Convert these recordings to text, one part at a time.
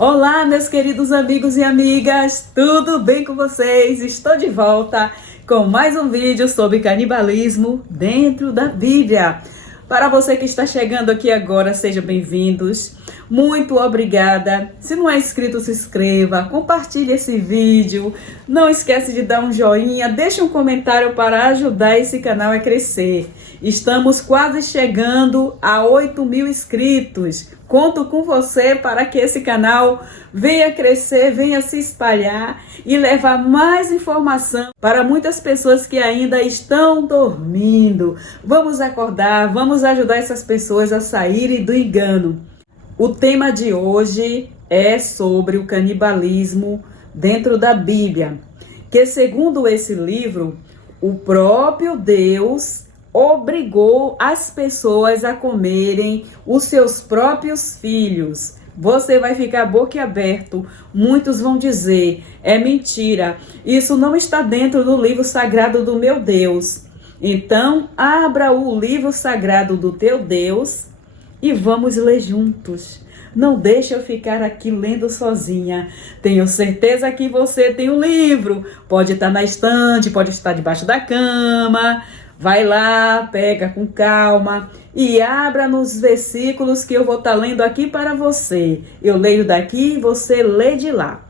Olá, meus queridos amigos e amigas, tudo bem com vocês? Estou de volta com mais um vídeo sobre canibalismo dentro da Bíblia. Para você que está chegando aqui agora, sejam bem-vindos. Muito obrigada. Se não é inscrito, se inscreva, compartilhe esse vídeo. Não esquece de dar um joinha, deixe um comentário para ajudar esse canal a crescer. Estamos quase chegando a 8.000 inscritos. Conto com você para que esse canal venha crescer, venha se espalhar e levar mais informação para muitas pessoas que ainda estão dormindo. Vamos acordar, vamos ajudar essas pessoas a saírem do engano. O tema de hoje é sobre o canibalismo dentro da Bíblia, que segundo esse livro, o próprio Deus obrigou as pessoas a comerem os seus próprios filhos. Você vai ficar boquiaberto. Muitos vão dizer, é mentira. Isso não está dentro do livro sagrado do meu Deus. Então, abra o livro sagrado do teu Deus e vamos ler juntos. Não deixe eu ficar aqui lendo sozinha. Tenho certeza que você tem um livro. Pode estar na estante, pode estar debaixo da cama. Vai lá, pega com calma e abra nos versículos que eu vou estar lendo aqui para você. Eu leio daqui e você lê de lá.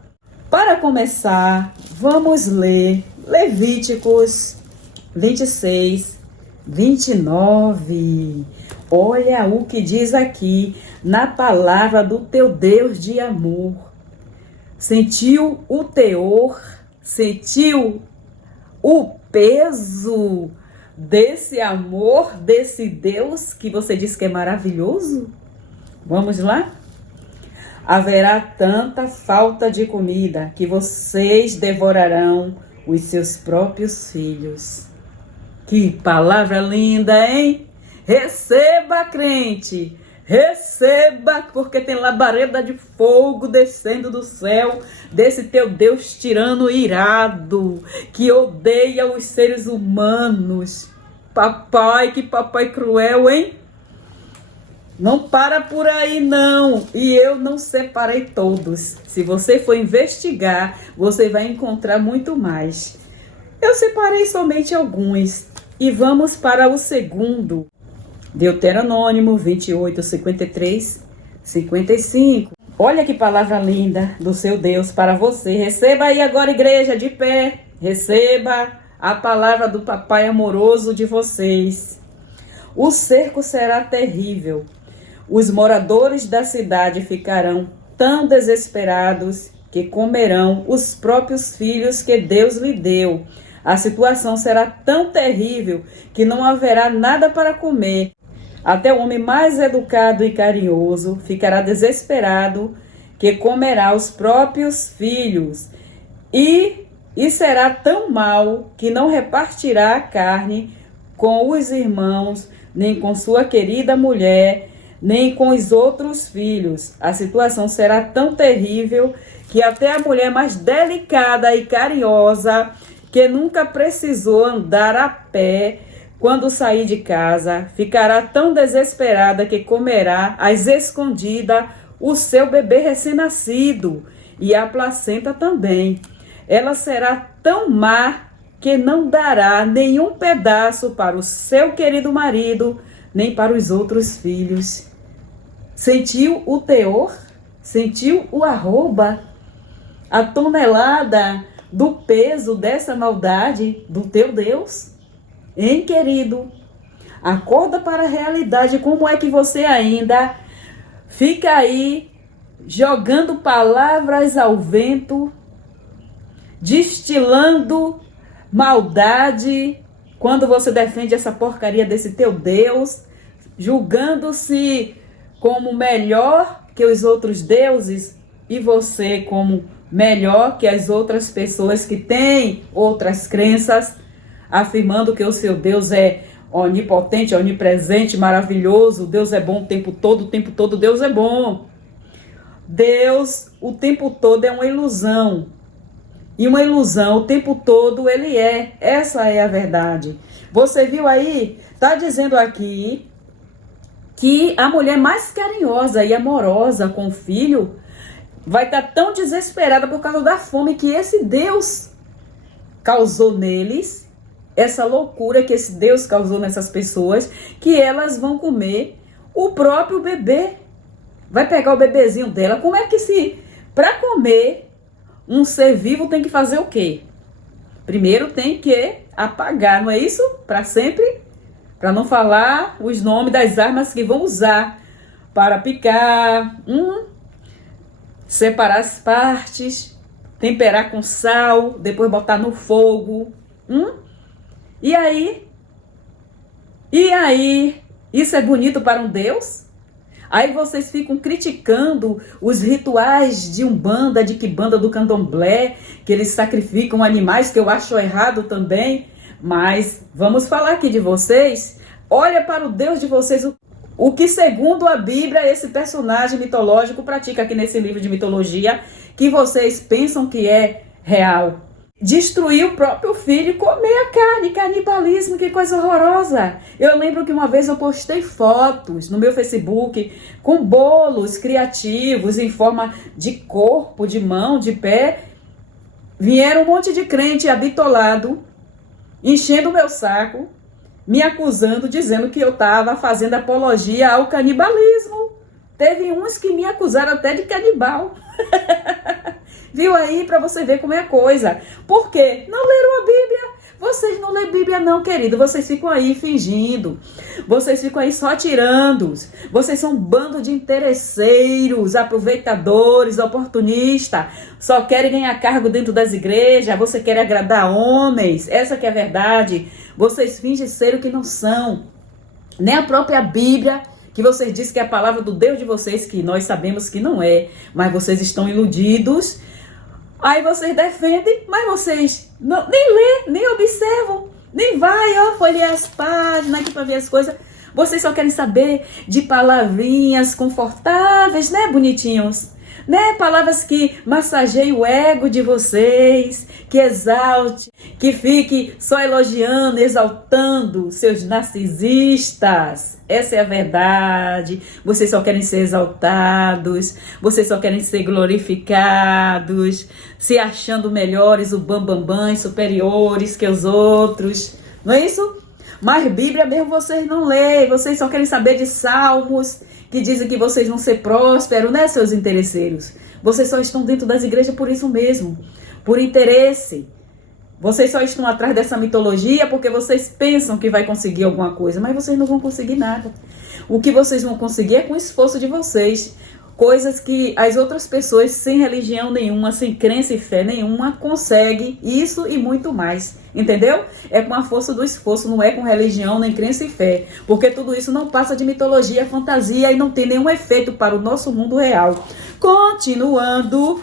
Para começar, vamos ler Levíticos 26, 29. Olha o que diz aqui na palavra do teu Deus de amor. Sentiu o teor, sentiu o peso desse amor, desse Deus que você diz que é maravilhoso? Vamos lá? Haverá tanta falta de comida que vocês devorarão os seus próprios filhos. Que palavra linda, hein? Receba, crente! Receba, porque tem labareda de fogo descendo do céu, desse teu Deus tirano irado, que odeia os seres humanos. Papai, que papai cruel, hein? Não para por aí, não. E eu não separei todos. Se você for investigar, você vai encontrar muito mais. Eu separei somente alguns. E vamos para o segundo. Deuteronômio 28, 53, 55. Olha que palavra linda do seu Deus para você. Receba aí agora, igreja, de pé. Receba a palavra do papai amoroso de vocês. O cerco será terrível. Os moradores da cidade ficarão tão desesperados que comerão os próprios filhos que Deus lhe deu. A situação será tão terrível que não haverá nada para comer. Até o homem mais educado e carinhoso ficará desesperado que comerá os próprios filhos. E será tão mal que não repartirá a carne com os irmãos, nem com sua querida mulher, nem com os outros filhos. A situação será tão terrível que até a mulher mais delicada e carinhosa, que nunca precisou andar a pé quando sair de casa, ficará tão desesperada que comerá às escondidas o seu bebê recém-nascido e a placenta também. Ela será tão má que não dará nenhum pedaço para o seu querido marido, nem para os outros filhos. Sentiu o teor? Sentiu o arroba? A tonelada do peso dessa maldade do teu Deus? Hein, querido? Acorda para a realidade. Como é que você ainda fica aí jogando palavras ao vento, destilando maldade, quando você defende essa porcaria desse teu Deus, julgando-se como melhor que os outros deuses e você como melhor que as outras pessoas que têm outras crenças, afirmando que o seu Deus é onipotente, onipresente, maravilhoso, Deus é bom o tempo todo Deus é bom. Deus o tempo todo é uma ilusão. E uma ilusão o tempo todo ele é. Essa é a verdade. Você viu aí? Está dizendo aqui que a mulher mais carinhosa e amorosa com o filho vai estar tão desesperada por causa da fome que esse Deus causou neles, essa loucura que esse Deus causou nessas pessoas, que elas vão comer o próprio bebê. Vai pegar o bebezinho dela. Como é que para comer um ser vivo tem que fazer o quê? Primeiro tem que apagar, não é isso? Para sempre? Para não falar os nomes das armas que vão usar para picar, separar as partes, temperar com sal, depois botar no fogo. E aí, isso é bonito para um Deus? Aí vocês ficam criticando os rituais de Umbanda, de Quimbanda, do Candomblé, que eles sacrificam animais, que eu acho errado também. Mas vamos falar aqui de vocês. Olha para o Deus de vocês, o que segundo a Bíblia esse personagem mitológico pratica aqui nesse livro de mitologia, que vocês pensam que é real. Destruir o próprio filho e comer a carne, canibalismo, que coisa horrorosa. Eu lembro que uma vez eu postei fotos no meu Facebook com bolos criativos em forma de corpo, de mão, de pé. Vieram um monte de crente abitolado, enchendo o meu saco, me acusando, dizendo que eu estava fazendo apologia ao canibalismo. Teve uns que me acusaram até de canibal. Viu aí, para você ver como é a coisa. Por quê? Não leram a Bíblia? Vocês não lêem Bíblia não, querido. Vocês ficam aí fingindo. Vocês ficam aí só tirando. Vocês são um bando de interesseiros, aproveitadores, oportunistas. Só querem ganhar cargo dentro das igrejas. Você quer agradar homens. Essa que é a verdade. Vocês fingem ser o que não são. Nem a própria Bíblia, que vocês dizem que é a palavra do Deus de vocês, que nós sabemos que não é. Mas vocês estão iludidos. Aí vocês defendem, mas vocês nem lê, nem observam, nem vai, folhear as páginas aqui para ver as coisas. Vocês só querem saber de palavrinhas confortáveis, né, bonitinhos? Né? Palavras que massageiem o ego de vocês, que exalte, que fique só elogiando, exaltando seus narcisistas. Essa é a verdade. Vocês só querem ser exaltados, vocês só querem ser glorificados, se achando melhores, o bambambam, superiores que os outros. Não é isso? Mas Bíblia mesmo vocês não leem, vocês só querem saber de salmos, que dizem que vocês vão ser prósperos, né, seus interesseiros? Vocês só estão dentro das igrejas por isso mesmo, por interesse. Vocês só estão atrás dessa mitologia porque vocês pensam que vai conseguir alguma coisa, mas vocês não vão conseguir nada. O que vocês vão conseguir é com o esforço de vocês. Coisas que as outras pessoas sem religião nenhuma, sem crença e fé nenhuma, conseguem isso e muito mais. Entendeu? É com a força do esforço, não é com religião, nem crença e fé. Porque tudo isso não passa de mitologia, fantasia e não tem nenhum efeito para o nosso mundo real. Continuando,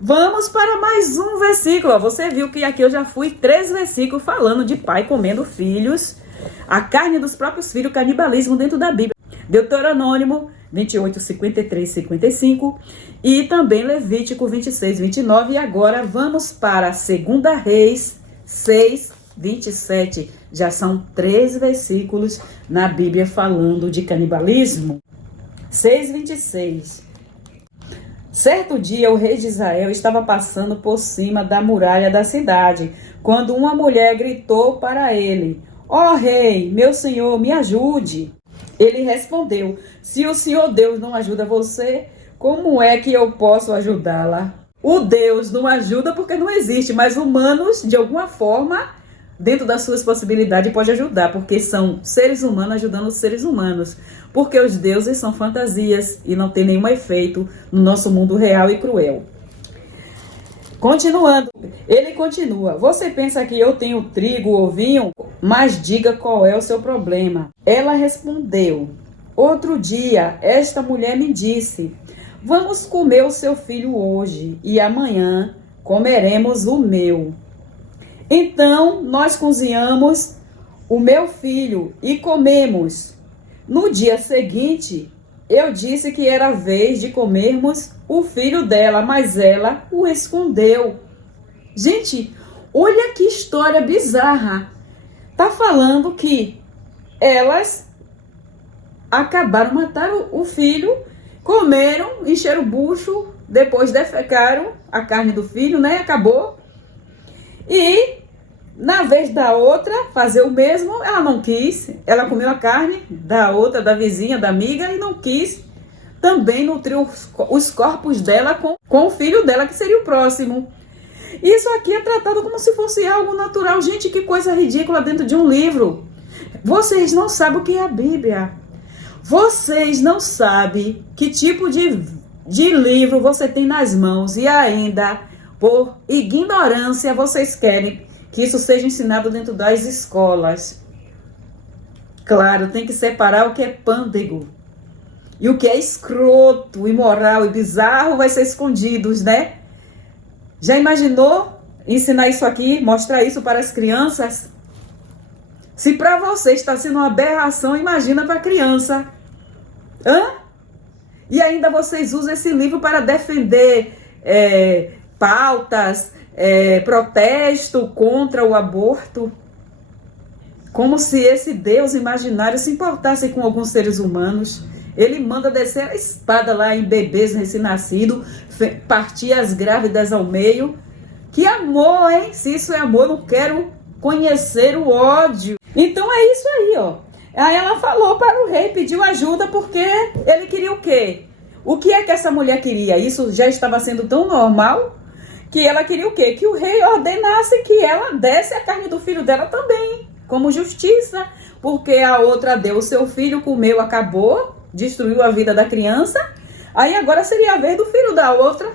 vamos para mais um versículo. Você viu que aqui eu já fui 3 versículos falando de pai comendo filhos, a carne dos próprios filhos, canibalismo dentro da Bíblia. Deuteronômio 28, 53, 55 e também Levítico 26, 29. E agora vamos para 2 Reis 6, 27. Já são 3 versículos na Bíblia falando de canibalismo. 6, 26. Certo dia o rei de Israel estava passando por cima da muralha da cidade, quando uma mulher gritou para ele: ó rei, meu senhor, me ajude. Ele respondeu: se o Senhor Deus não ajuda você, como é que eu posso ajudá-la? O Deus não ajuda porque não existe, mas humanos, de alguma forma, dentro das suas possibilidades, pode ajudar, porque são seres humanos ajudando os seres humanos. Porque os deuses são fantasias e não tem nenhum efeito no nosso mundo real e cruel. Continuando, ele continua: você pensa que eu tenho trigo ou vinho? Mas diga qual é o seu problema. Ela respondeu: outro dia, esta mulher me disse: vamos comer o seu filho hoje e amanhã comeremos o meu. Então, nós cozinhamos o meu filho e comemos. No dia seguinte, eu disse que era a vez de comermos o filho dela, mas ela o escondeu. Gente, olha que história bizarra. Tá falando que elas acabaram, mataram o filho, comeram, encheram o bucho, depois defecaram a carne do filho, né? Acabou. E na vez da outra fazer o mesmo, ela não quis. Ela comeu a carne da outra, da vizinha, da amiga, e não quis também nutrir os corpos dela com o filho dela, que seria o próximo. Isso aqui é tratado como se fosse algo natural. Gente, que coisa ridícula dentro de um livro. Vocês não sabem o que é a Bíblia. Vocês não sabem que tipo de livro você tem nas mãos e ainda, por ignorância, vocês querem que isso seja ensinado dentro das escolas. Claro, tem que separar o que é pândego e o que é escroto, imoral e bizarro vai ser escondidos, né? Já imaginou ensinar isso aqui, mostrar isso para as crianças? Se para você está sendo uma aberração, imagina para a criança. E ainda vocês usam esse livro para defender pautas, protesto contra o aborto. Como se esse Deus imaginário se importasse com alguns seres humanos. Ele manda descer a espada lá em bebês recém-nascidos, partir as grávidas ao meio. Que amor, hein? Se isso é amor, não quero conhecer o ódio. Então é isso aí, ó. Aí ela falou para o rei, pediu ajuda, porque ele queria o quê? O que é que essa mulher queria? Isso já estava sendo tão normal que ela queria o quê? Que o rei ordenasse que ela desse a carne do filho dela também, como justiça, porque a outra deu o seu filho, comeu, acabou, destruiu a vida da criança, aí agora seria a vez do filho da outra.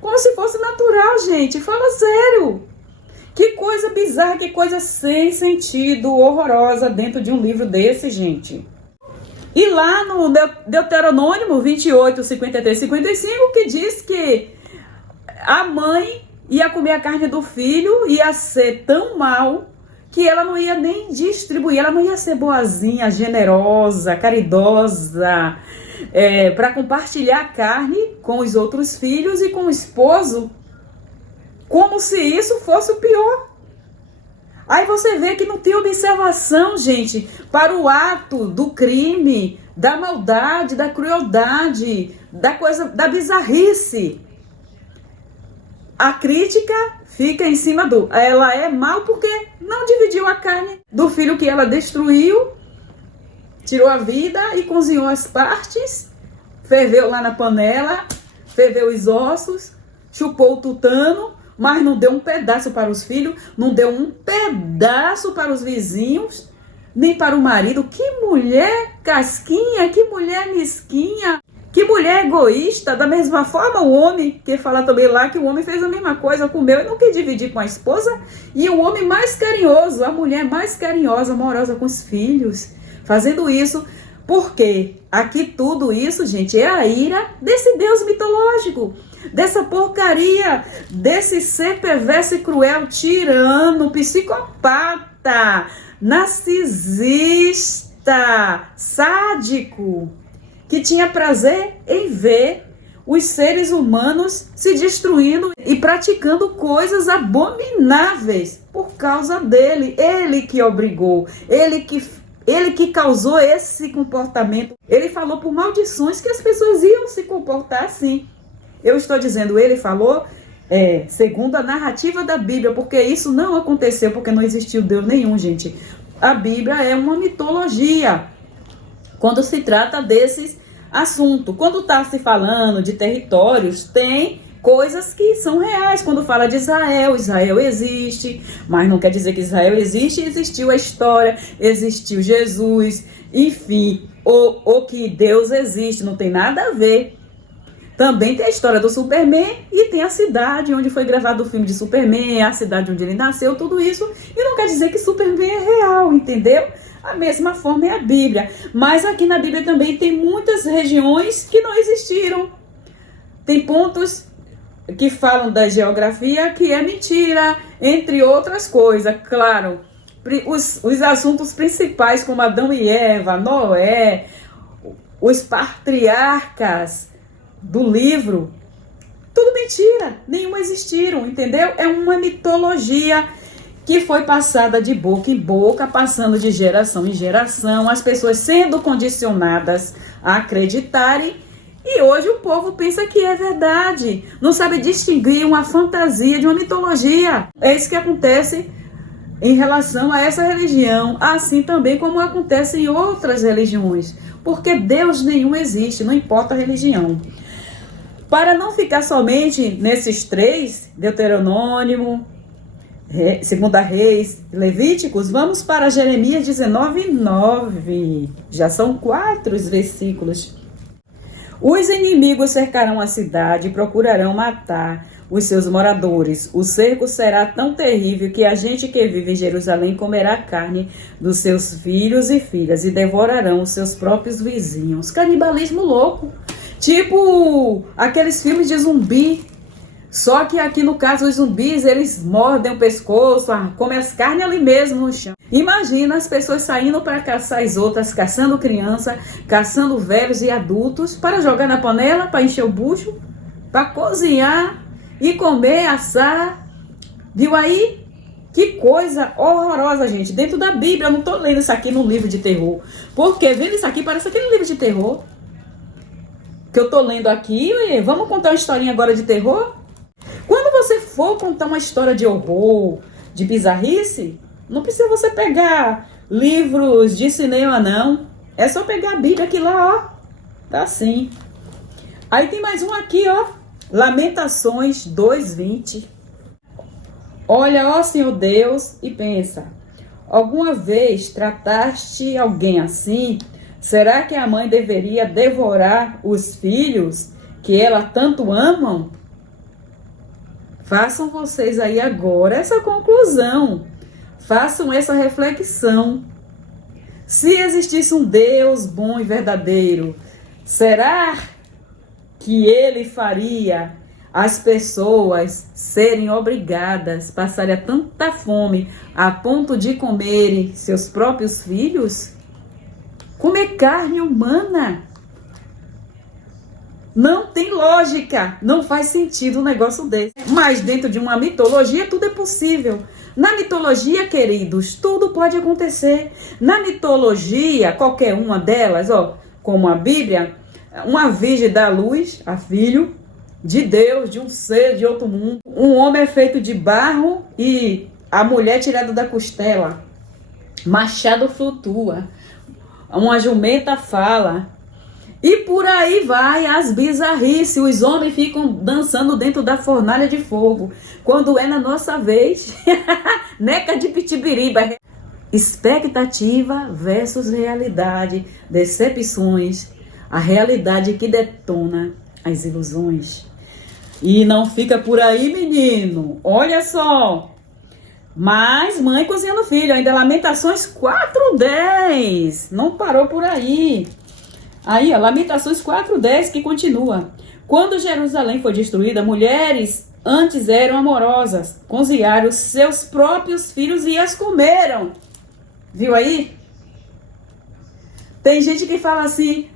Como se fosse natural, gente, fala sério. Que coisa bizarra, que coisa sem sentido, horrorosa dentro de um livro desse, gente. E lá no Deuteronômio 28, 53, 55, que diz que a mãe ia comer a carne do filho, ia ser tão mal que ela não ia nem distribuir, ela não ia ser boazinha, generosa, caridosa, para compartilhar a carne com os outros filhos e com o esposo, como se isso fosse o pior. Aí você vê que não tem observação, gente, para o ato do crime, da maldade, da crueldade, da bizarrice. A crítica fica em cima ela é mal porque não dividiu a carne do filho que ela destruiu, tirou a vida e cozinhou as partes, ferveu lá na panela, ferveu os ossos, chupou o tutano, mas não deu um pedaço para os filhos, não deu um pedaço para os vizinhos, nem para o marido. Que mulher casquinha, que mulher mesquinha, que mulher egoísta. Da mesma forma o homem, que fala também lá que o homem fez a mesma coisa, comeu e não quis dividir com a esposa, e o homem mais carinhoso, a mulher mais carinhosa, amorosa com os filhos, fazendo isso. Porque aqui tudo isso, gente, é a ira desse Deus mitológico, dessa porcaria, desse ser perverso e cruel, tirano, psicopata, narcisista, sádico, que tinha prazer em ver os seres humanos se destruindo e praticando coisas abomináveis por causa dele. Ele que obrigou, ele que causou esse comportamento. Ele falou por maldições que as pessoas iam se comportar assim. Eu estou dizendo, ele falou segundo a narrativa da Bíblia, porque isso não aconteceu, porque não existiu Deus nenhum, gente. A Bíblia é uma mitologia quando se trata desses assuntos. Quando está se falando de territórios, tem coisas que são reais. Quando fala de Israel, Israel existe, mas não quer dizer que Israel existe. Existiu a história, existiu Jesus, enfim, ou que Deus existe, não tem nada a ver. Também tem a história do Superman e tem a cidade onde foi gravado o filme de Superman, a cidade onde ele nasceu, tudo isso. E não quer dizer que Superman é real, entendeu? A mesma forma é a Bíblia. Mas aqui na Bíblia também tem muitas regiões que não existiram. Tem pontos que falam da geografia que é mentira, entre outras coisas. Claro, os assuntos principais como Adão e Eva, Noé, os patriarcas do livro, tudo mentira, nenhuma existiram, entendeu? É uma mitologia que foi passada de boca em boca, passando de geração em geração, as pessoas sendo condicionadas a acreditarem E hoje o povo pensa que é verdade, não sabe distinguir uma fantasia de uma mitologia. É isso que acontece em relação a essa religião, assim também como acontece em outras religiões, porque Deus nenhum existe, não importa a religião. Para não ficar somente nesses três, Deuteronômio, Segunda Reis, Levíticos, vamos para Jeremias 19:9. Já são 4 os versículos. Os inimigos cercarão a cidade e procurarão matar os seus moradores. O cerco será tão terrível que a gente que vive em Jerusalém comerá a carne dos seus filhos e filhas e devorarão os seus próprios vizinhos. Canibalismo louco. Tipo aqueles filmes de zumbi. Só que aqui no caso os zumbis, eles mordem o pescoço, comem as carnes ali mesmo no chão. Imagina as pessoas saindo para caçar as outras, caçando criança, caçando velhos e adultos, para jogar na panela, para encher o bucho, para cozinhar e comer, assar. Viu aí? Que coisa horrorosa, gente. Dentro da Bíblia, eu não estou lendo isso aqui num livro de terror. Porque vendo isso aqui parece aquele livro de terror que eu estou lendo aqui. E vamos contar uma historinha agora de terror? Quando você for contar uma história de horror, de bizarrice, não precisa você pegar livros de cinema, não. É só pegar a Bíblia aqui lá, ó. Tá assim. Aí tem mais um aqui, ó. Lamentações 2:20. Olha, ó Senhor Deus, e pensa. Alguma vez trataste alguém assim? Será que a mãe deveria devorar os filhos que ela tanto amam? Façam vocês aí agora essa conclusão. Façam essa reflexão. Se existisse um Deus bom e verdadeiro, será que ele faria as pessoas serem obrigadas, passarem tanta fome a ponto de comerem seus próprios filhos? Comer carne humana? Não tem lógica, não faz sentido um negócio desse. Mas dentro de uma mitologia tudo é possível. Na mitologia, queridos, tudo pode acontecer. Na mitologia, qualquer uma delas, ó, como a Bíblia, uma virgem dá luz a filho de Deus, de um ser de outro mundo. Um homem é feito de barro e a mulher tirada da costela. Machado flutua. Uma jumenta fala. E por aí vai as bizarrices. Os homens ficam dançando dentro da fornalha de fogo. Quando é na nossa vez, neca de pitibiriba. Expectativa versus realidade. Decepções. A realidade que detona as ilusões. E não fica por aí, menino. Olha só. Mas mãe cozinhando filho. Ainda Lamentações 4:10. Não parou por aí. Aí, ó, Lamentações 4:10 que continua. Quando Jerusalém foi destruída, mulheres antes eram amorosas, cozinharam seus próprios filhos e as comeram. Viu aí? Tem gente que fala assim,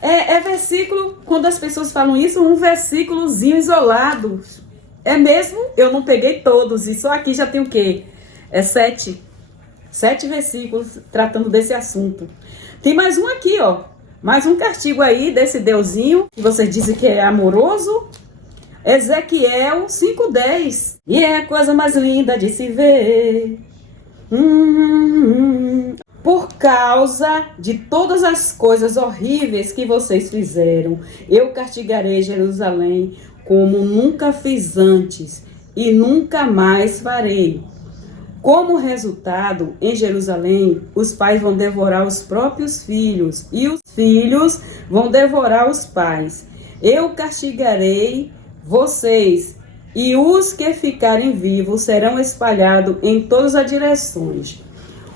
é versículo, quando as pessoas falam isso, um versículozinho isolado. É mesmo? Eu não peguei todos, e só aqui já tem o quê? 7 versículos tratando desse assunto. Tem mais um aqui, ó. Mais um castigo aí desse deusinho, que vocês dizem que é amoroso. Ezequiel 5:10. E é a coisa mais linda de se ver. Por causa de todas as coisas horríveis que vocês fizeram, eu castigarei Jerusalém como nunca fiz antes e nunca mais farei. Como resultado, em Jerusalém, os pais vão devorar os próprios filhos e os filhos vão devorar os pais. Eu castigarei vocês e os que ficarem vivos serão espalhados em todas as direções.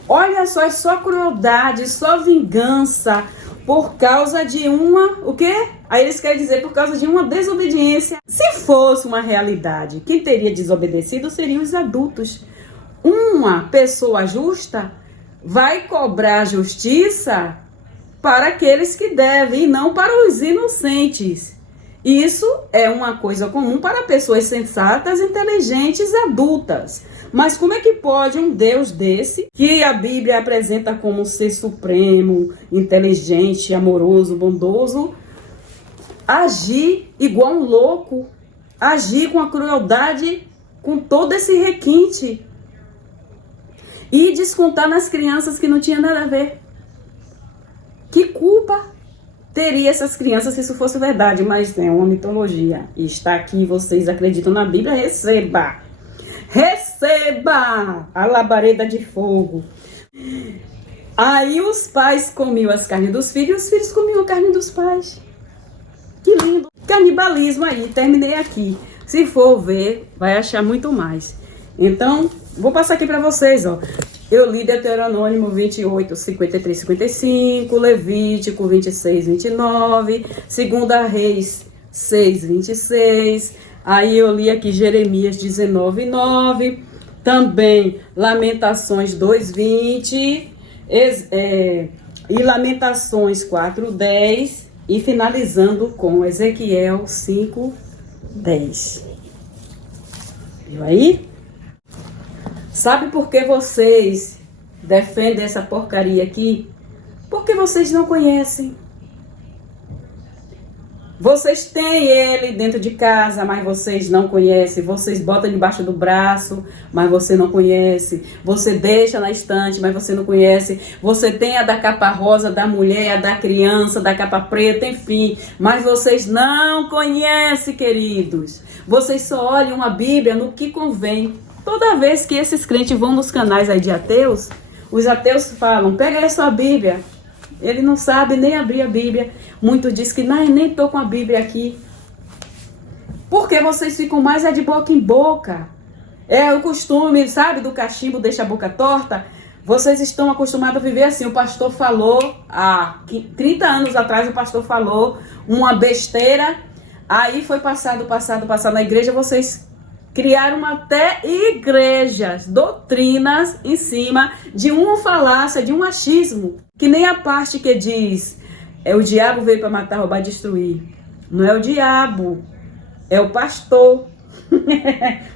Olha só, é só crueldade, só vingança por causa de uma... O quê? Aí eles querem dizer por causa de uma desobediência. Se fosse uma realidade, quem teria desobedecido seriam os adultos. Uma pessoa justa vai cobrar justiça para aqueles que devem e não para os inocentes. Isso é uma coisa comum para pessoas sensatas, inteligentes, adultas. Mas como é que pode um Deus desse, que a Bíblia apresenta como ser supremo, inteligente, amoroso, bondoso, agir igual um louco, agir com a crueldade, com todo esse requinte e descontar nas crianças que não tinha nada a ver. Que culpa teria essas crianças se isso fosse verdade? Mas é uma mitologia. E está aqui, vocês acreditam na Bíblia? Receba! Receba a labareda de fogo. Aí os pais comiam as carnes dos filhos e os filhos comiam a carne dos pais. Que lindo! Canibalismo aí, terminei aqui. Se for ver, vai achar muito mais. Então, vou passar aqui para vocês, ó. Eu li Deuteronômio 28, 53, 55, Levítico 26, 29, 2 Reis 6, 26. Aí eu li aqui Jeremias 19, 9. Também Lamentações 2, 20. E Lamentações 4, 10. E finalizando com Ezequiel 5, 10. Viu aí? Sabe por que vocês defendem essa porcaria aqui? Porque vocês não conhecem. Vocês têm ele dentro de casa, mas vocês não conhecem. Vocês botam debaixo do braço, mas você não conhece. Você deixa na estante, mas você não conhece. Você tem a da capa rosa, da mulher, a da criança, da capa preta, enfim. Mas vocês não conhecem, queridos. Vocês só olham a Bíblia no que convém. Toda vez que esses crentes vão nos canais aí de ateus, os ateus falam, pega aí sua Bíblia. Ele não sabe nem abrir a Bíblia. Muitos dizem que nem estou com a Bíblia aqui. Porque vocês ficam mais de boca em boca. É o costume, sabe, do cachimbo deixa a boca torta. Vocês estão acostumados a viver assim. O pastor falou, há 30 anos atrás o pastor falou uma besteira. Aí foi passado na igreja, vocês criaram até igrejas, doutrinas em cima de uma falácia, de um achismo. Que nem a parte que diz, o diabo veio para matar, roubar e destruir. Não é o diabo, é o pastor.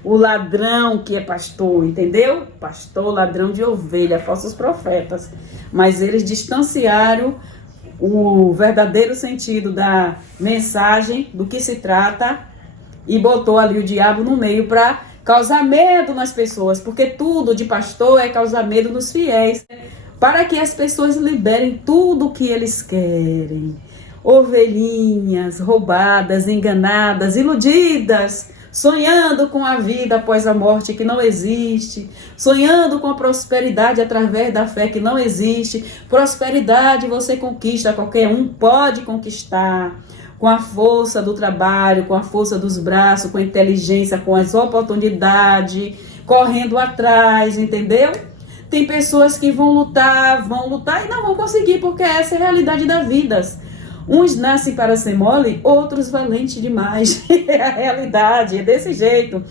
O ladrão que é pastor, entendeu? Pastor, ladrão de ovelha, falsos profetas. Mas eles distanciaram o verdadeiro sentido da mensagem, do que se trata, e botou ali o diabo no meio para causar medo nas pessoas, porque tudo de pastor é causar medo nos fiéis, para que as pessoas liberem tudo o que eles querem. Ovelhinhas roubadas, enganadas, iludidas, sonhando com a vida após a morte que não existe, sonhando com a prosperidade através da fé que não existe. Prosperidade você conquista, qualquer um pode conquistar, com a força do trabalho, com a força dos braços, com a inteligência, com as oportunidades, correndo atrás, entendeu? Tem pessoas que vão lutar e não vão conseguir, porque essa é a realidade da vida. Uns nascem para ser mole, outros valentes demais. É a realidade, é desse jeito.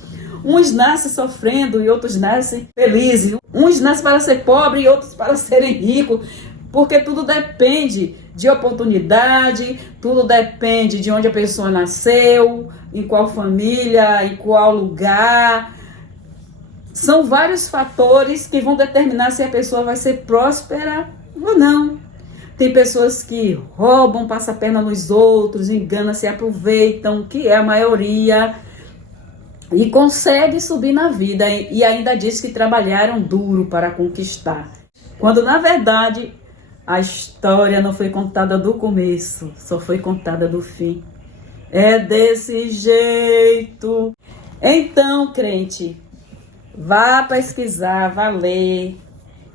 Uns nascem sofrendo e outros nascem felizes. Uns nascem para ser pobre e outros para serem ricos. Porque tudo depende de oportunidade, tudo depende de onde a pessoa nasceu, em qual família, em qual lugar. São vários fatores que vão determinar se a pessoa vai ser próspera ou não. Tem pessoas que roubam, passam a perna nos outros, enganam, se aproveitam, que é a maioria, e consegue subir na vida e ainda diz que trabalharam duro para conquistar. Quando, na verdade, a história não foi contada do começo, só foi contada do fim. É desse jeito. Então, crente, vá pesquisar, vá ler,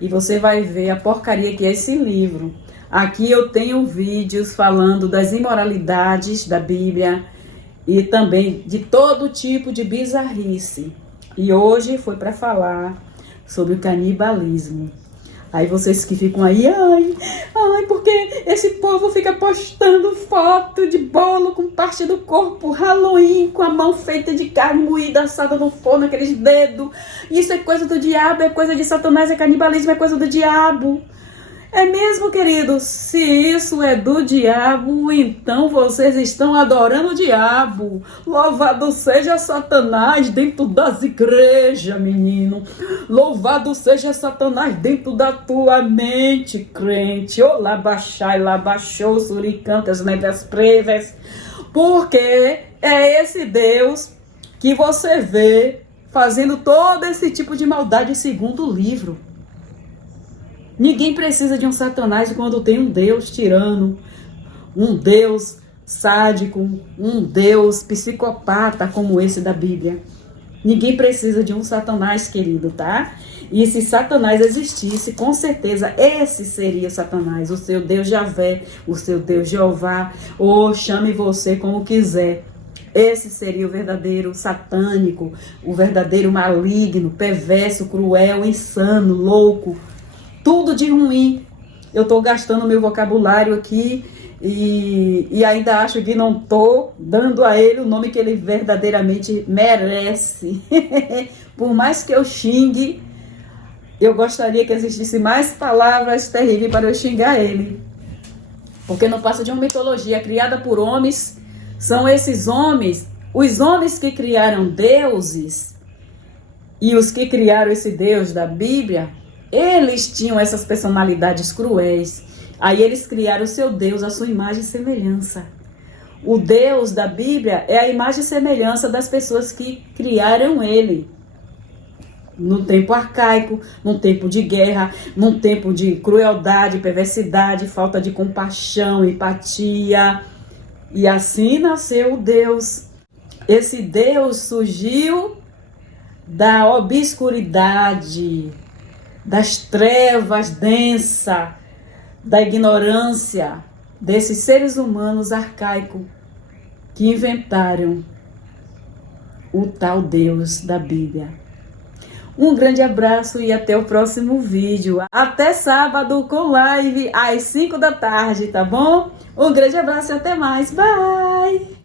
e você vai ver a porcaria que é esse livro. Aqui eu tenho vídeos falando das imoralidades da Bíblia e também de todo tipo de bizarrice. E hoje foi para falar sobre o canibalismo. Aí vocês que ficam aí, ai, porque esse povo fica postando foto de bolo com parte do corpo, Halloween, com a mão feita de carne moída, assada no forno, aqueles dedos. Isso é coisa do diabo, é coisa de Satanás, é canibalismo, é coisa do diabo. É mesmo, queridos? Se isso é do diabo, então vocês estão adorando o diabo. Louvado seja Satanás dentro das igrejas, menino. Louvado seja Satanás dentro da tua mente, crente. Olá, baixai, lá baixou, suricantas, negas preves. Porque é esse Deus que você vê fazendo todo esse tipo de maldade segundo o livro. Ninguém precisa de um Satanás quando tem um Deus tirano, um Deus sádico, um Deus psicopata como esse da Bíblia. Ninguém precisa de um Satanás, querido, tá? E se Satanás existisse, com certeza esse seria o Satanás, o seu Deus Javé, o seu Deus Jeová, ou chame você como quiser. Esse seria o verdadeiro satânico, o verdadeiro maligno, perverso, cruel, insano, louco, tudo de ruim. Eu estou gastando meu vocabulário aqui e ainda acho que não estou dando a ele o nome que ele verdadeiramente merece. Por mais que eu xingue, eu gostaria que existisse mais palavras terríveis para eu xingar ele. Porque não passa de uma mitologia criada por homens. São esses homens, os homens que criaram deuses e os que criaram esse Deus da Bíblia, eles tinham essas personalidades cruéis. Aí eles criaram o seu Deus, a sua imagem e semelhança. O Deus da Bíblia é a imagem e semelhança das pessoas que criaram ele. Num tempo arcaico, num tempo de guerra, num tempo de crueldade, perversidade, falta de compaixão, empatia. E assim nasceu o Deus. Esse Deus surgiu da obscuridade, das trevas densas, da ignorância desses seres humanos arcaicos que inventaram o tal Deus da Bíblia. Um grande abraço e até o próximo vídeo. Até sábado com live às 5 da tarde, tá bom? Um grande abraço e até mais. Bye!